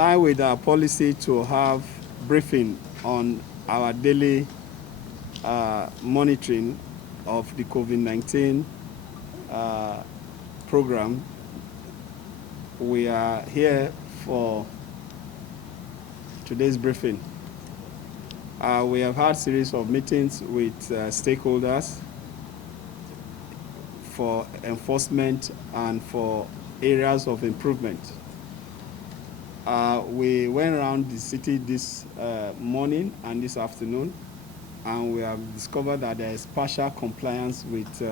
line with our policy to have briefing on our daily monitoring of the COVID-19 program, we are here for today's briefing. We have had a series of meetings with stakeholders for enforcement and for areas of improvement. We went around the city this morning and this afternoon, and we have discovered that there is partial compliance with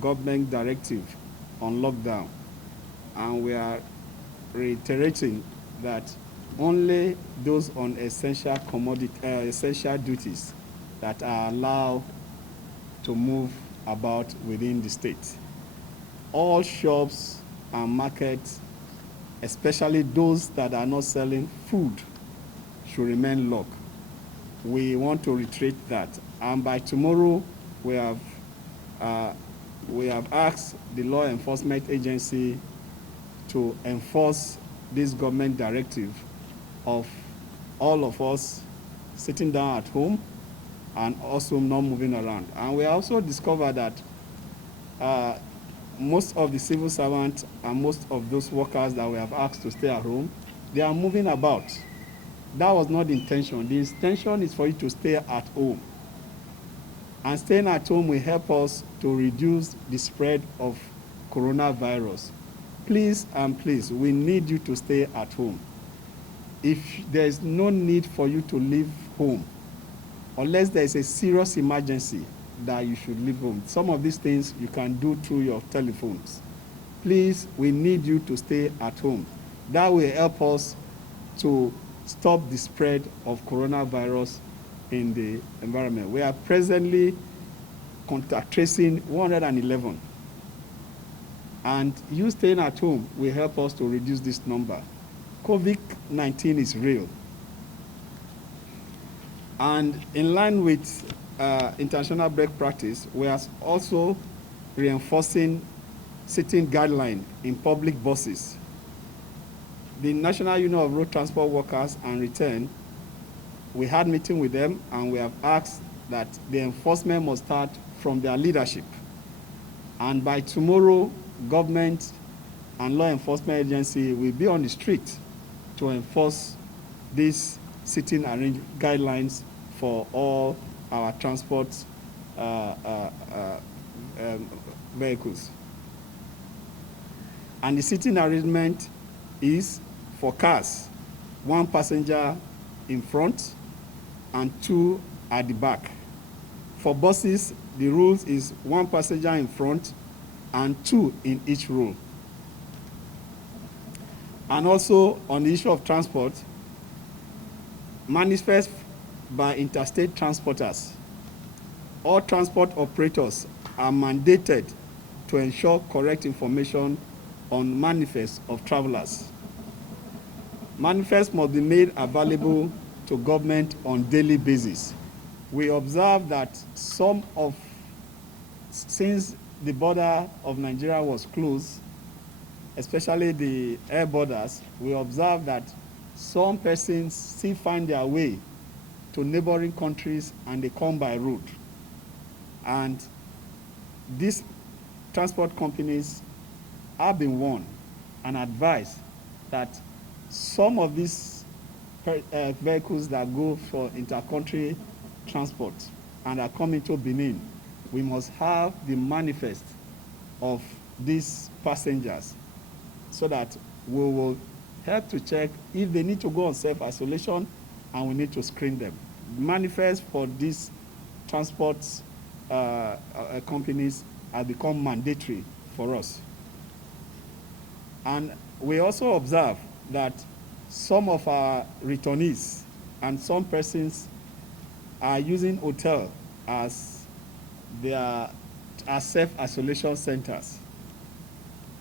government directive on lockdown. And we are reiterating that only those on essential duties that are allowed to move about within the state. All shops and markets, especially those that are not selling food, should remain locked. We want to reiterate that, and by tomorrow we have asked the law enforcement agency to enforce this government directive of all of us sitting down at home and also not moving around. And we also discovered that most of the civil servants and most of those workers that we have asked to stay at home, they are moving about. That was not the intention. The intention is for you to stay at home. And staying at home will help us to reduce the spread of coronavirus. Please and please, we need you to stay at home. If there is no need for you to leave home, unless there is a serious emergency that you should leave home. Some of these things you can do through your telephones. Please, we need you to stay at home. That will help us to stop the spread of coronavirus in the environment. We are presently contact tracing 111. And you staying at home will help us to reduce this number. COVID-19 is real. And in line with international best practice, we are also reinforcing sitting guidelines in public buses. The National Union of Road Transport Workers and Return, we had a meeting with them, and we have asked that the enforcement must start from their leadership. And by tomorrow, government and law enforcement agency will be on the street to enforce these sitting guidelines for all our transport vehicles. And the sitting arrangement is for cars, 1 passenger in front and 2 at the back. For buses, the rules is 1 passenger in front and 2 in each row. And also on the issue of transport, manifest by interstate transporters. All transport operators are mandated to ensure correct information on manifest of travelers. Manifest must be made available to government on daily basis. We observe that since the border of Nigeria was closed, especially the air borders, we observe that some persons still find their way to neighboring countries and they come by road. And these transport companies have been warned and advised that some of these vehicles that go for intercountry transport and are coming to Benin, we must have the manifest of these passengers so that we will help to check if they need to go on self-isolation, and we need to screen them. Manifest for these transport companies have become mandatory for us. And we also observe that some of our returnees and some persons are using hotel as their self-isolation centers.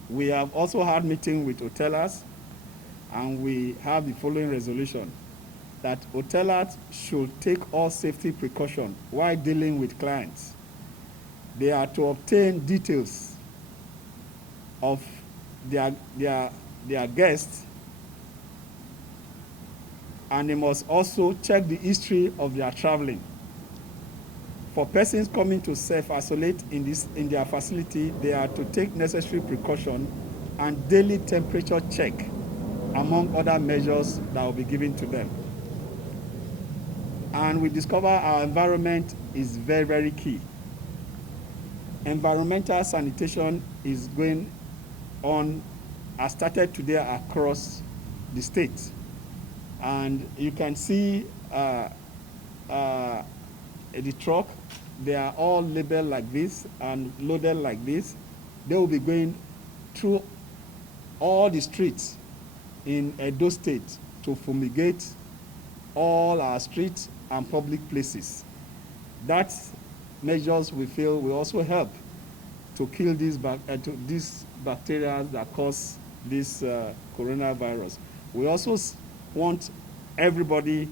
We have also had meeting with hotelers, and we have the following resolution: that hotelers should take all safety precautions while dealing with clients. They are to obtain details of their guests and they must also check the history of their traveling. For persons coming to self-isolate in their facility, they are to take necessary precaution and daily temperature check, among other measures that will be given to them. And we discover our environment is very, very key. Environmental sanitation is going on, has started today across the state. And you can see the truck, they are all labeled like this and loaded like this. They will be going through all the streets in Edo State to fumigate all our streets and public places. That measures we feel will also help to kill these bacteria that cause this coronavirus. We also want everybody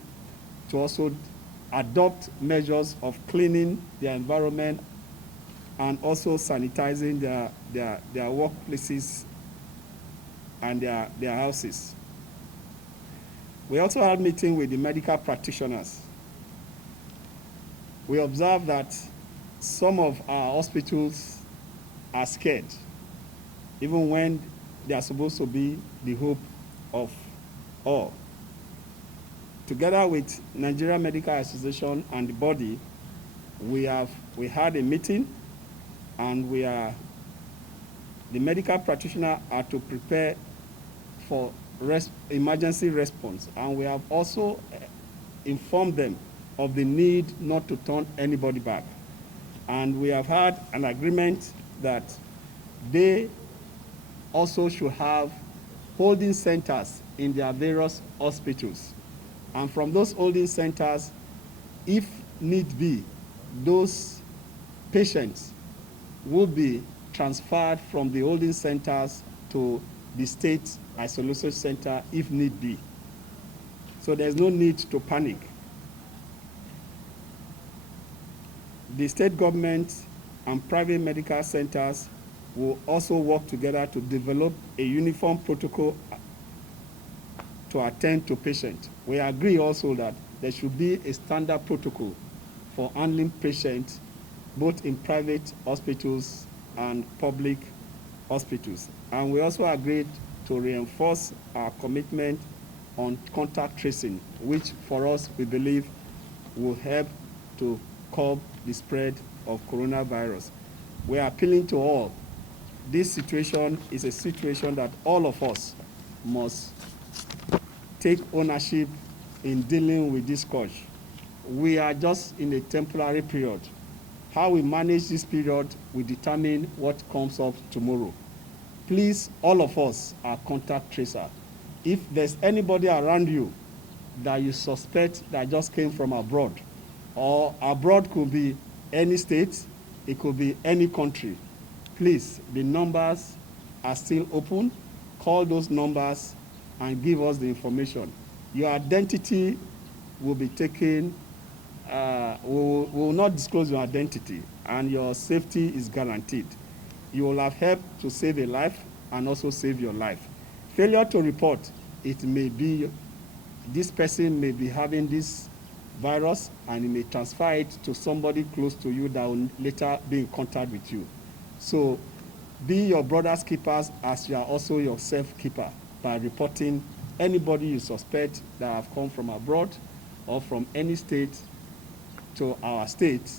to also adopt measures of cleaning their environment and also sanitizing their workplaces and their houses. We also had a meeting with the medical practitioners. We observed that some of our hospitals are scared, even when they are supposed to be the hope of all. Together with Nigeria Medical Association and the body, we had a meeting, and the medical practitioners are to prepare for emergency response, and we have also informed them of the need not to turn anybody back. And we have had an agreement that they also should have holding centers in their various hospitals. And from those holding centers, if need be, those patients will be transferred from the holding centers to the state isolation center if need be. So there's no need to panic. The state government and private medical centers will also work together to develop a uniform protocol to attend to patients. We agree also that there should be a standard protocol for handling patients both in private hospitals and public hospitals. And we also agreed to reinforce our commitment on contact tracing, which for us we believe will help to curb the spread of coronavirus. We are appealing to all. This situation is a situation that all of us must take ownership in dealing with this scourge. We are just in a temporary period. How we manage this period will determine what comes up tomorrow. Please, all of us are contact tracer. If there's anybody around you that you suspect that just came from abroad, or abroad could be any state, it could be any country, please, the numbers are still open. Call those numbers and give us the information. Your identity will be taken, we will not disclose your identity, and your safety is guaranteed. You will have helped to save a life and also save your life. Failure to report, it may be, this person may be having this virus and he may transfer it to somebody close to you that will later be in contact with you. So be your brother's keepers as you are also yourself keeper by reporting anybody you suspect that have come from abroad or from any state to our state.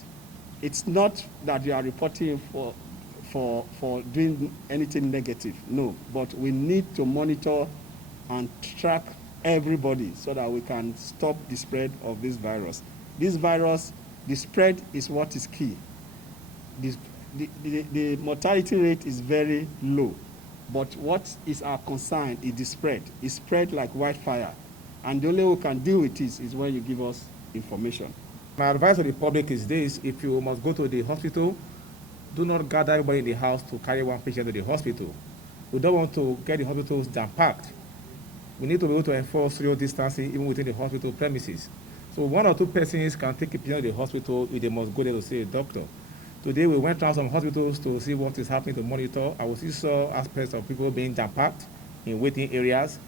It's not that you are reporting for doing anything negative, no, but we need to monitor and track everybody so that we can stop the spread of this virus. This virus, the spread is what is key. The mortality rate is very low, but what is our concern is the spread. It's spread like wildfire, and the only way we can deal with this is when you give us information. My advice to the public is this: if you must go to the hospital, do not gather everybody in the house to carry one patient to the hospital. We don't want to get the hospitals jam-packed. We need to be able to enforce social distancing even within the hospital premises. So 1 or 2 persons can take a patient to the hospital if they must go there to see a doctor. Today we went around some hospitals to see what is happening to monitor. I will see saw aspects of people being jam-packed in waiting areas.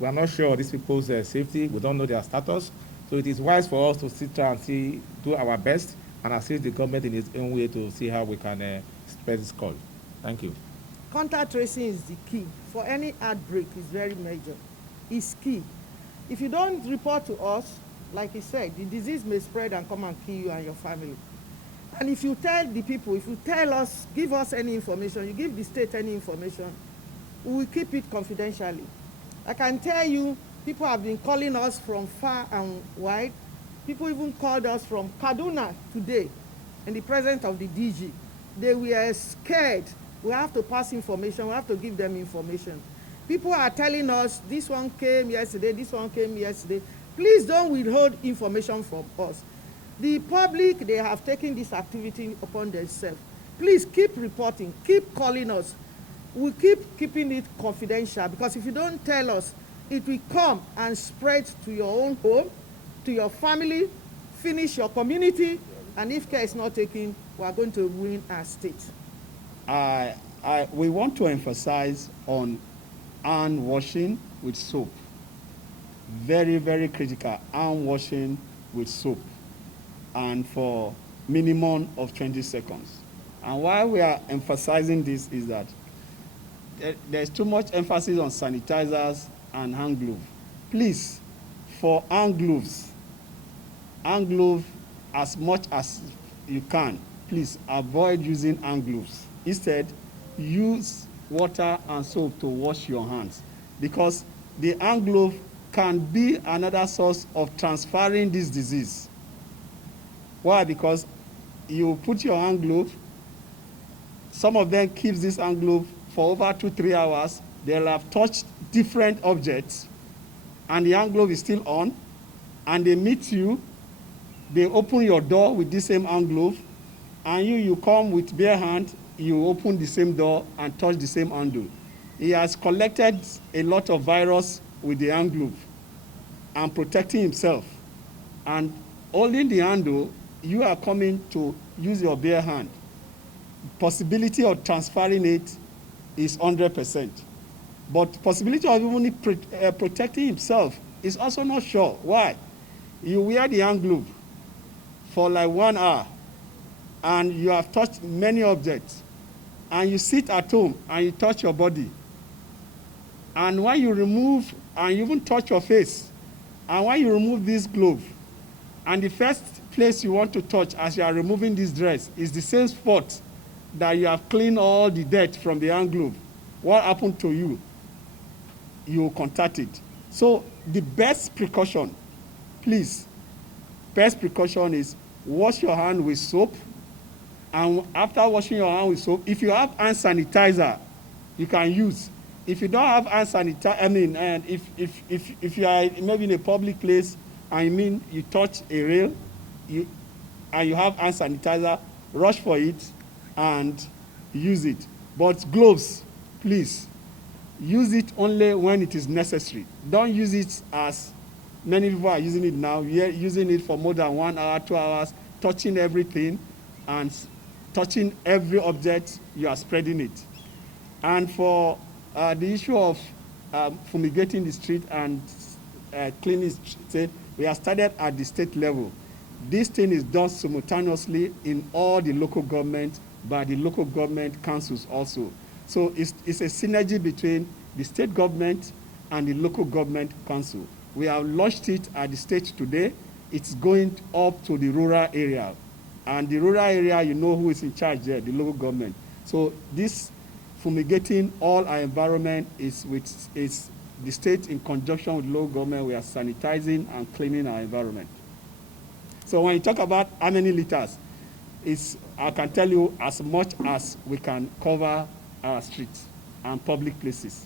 We are not sure of these people's safety. We don't know their status. So it is wise for us to sit down and do our best and assist the government in its own way to see how we can spread this call. Thank you. Contact tracing is the key. For any outbreak, is very major. It's key. If you don't report to us, like he said, the disease may spread and come and kill you and your family. And if you tell the people, if you tell us, give us any information, you give the state any information, we will keep it confidentially. I can tell you, people have been calling us from far and wide. People even called us from Kaduna today in the presence of the DG. They were scared. We have to pass information. We have to give them information. People are telling us, this one came yesterday, this one came yesterday. Please don't withhold information from us. The public, they have taken this activity upon themselves. Please keep reporting, keep calling us. We keep keeping it confidential, because if you don't tell us, it will come and spread to your own home, to your family, finish your community, and if care is not taken, we are going to ruin our state. We want to emphasize on hand washing with soap. Very, very critical. Hand washing with soap, and for minimum of 20 seconds. And why we are emphasizing this is that there's too much emphasis on sanitizers and hand gloves. Please, for hand gloves, as much as you can, please avoid using hand gloves. Instead, use water and soap to wash your hands, because the hand glove can be another source of transferring this disease. Why? Because you put your hand glove, some of them keeps this hand glove for over 2-3 hours. They'll have touched different objects, and the hand glove is still on, and they meet you, they open your door with this same hand glove, and you come with bare hand, you open the same door and touch the same handle. He has collected a lot of virus with the hand glove and protecting himself. And holding the handle, you are coming to use your bare hand. Possibility of transferring it is 100%. But possibility of even protecting himself is also not sure. Why? You wear the hand glove for like 1 hour, and you have touched many objects, and you sit at home and you touch your body. And when you remove, and you even touch your face, and when you remove this glove, and the first place you want to touch as you are removing this dress is the same spot that you have cleaned all the dirt from the hand glove, what happened to you? You will contact it. So the best precaution, please, best precaution is wash your hand with soap. And after washing your hand with soap, if you have hand sanitizer, you can use. If you don't have hand sanitizer, and if you are maybe in a public place, and you touch a rail, and you have hand sanitizer, rush for it and use it. But gloves, please, use it only when it is necessary. Don't use it as many people are using it now. We are using it for more than 1 hour, 2 hours, touching everything and touching every object, you are spreading it. And for the issue of fumigating the street and cleaning the street, we have started at the state level. This thing is done simultaneously in all the local government by the local government councils also. So it's a synergy between the state government and the local government council. We have launched it at the state today. It's going up to the rural area. And the rural area, you know who is in charge there, the local government. So this fumigating all our environment is the state in conjunction with local government. We are sanitizing and cleaning our environment. So when you talk about how many liters, I can tell you as much as we can cover our streets and public places.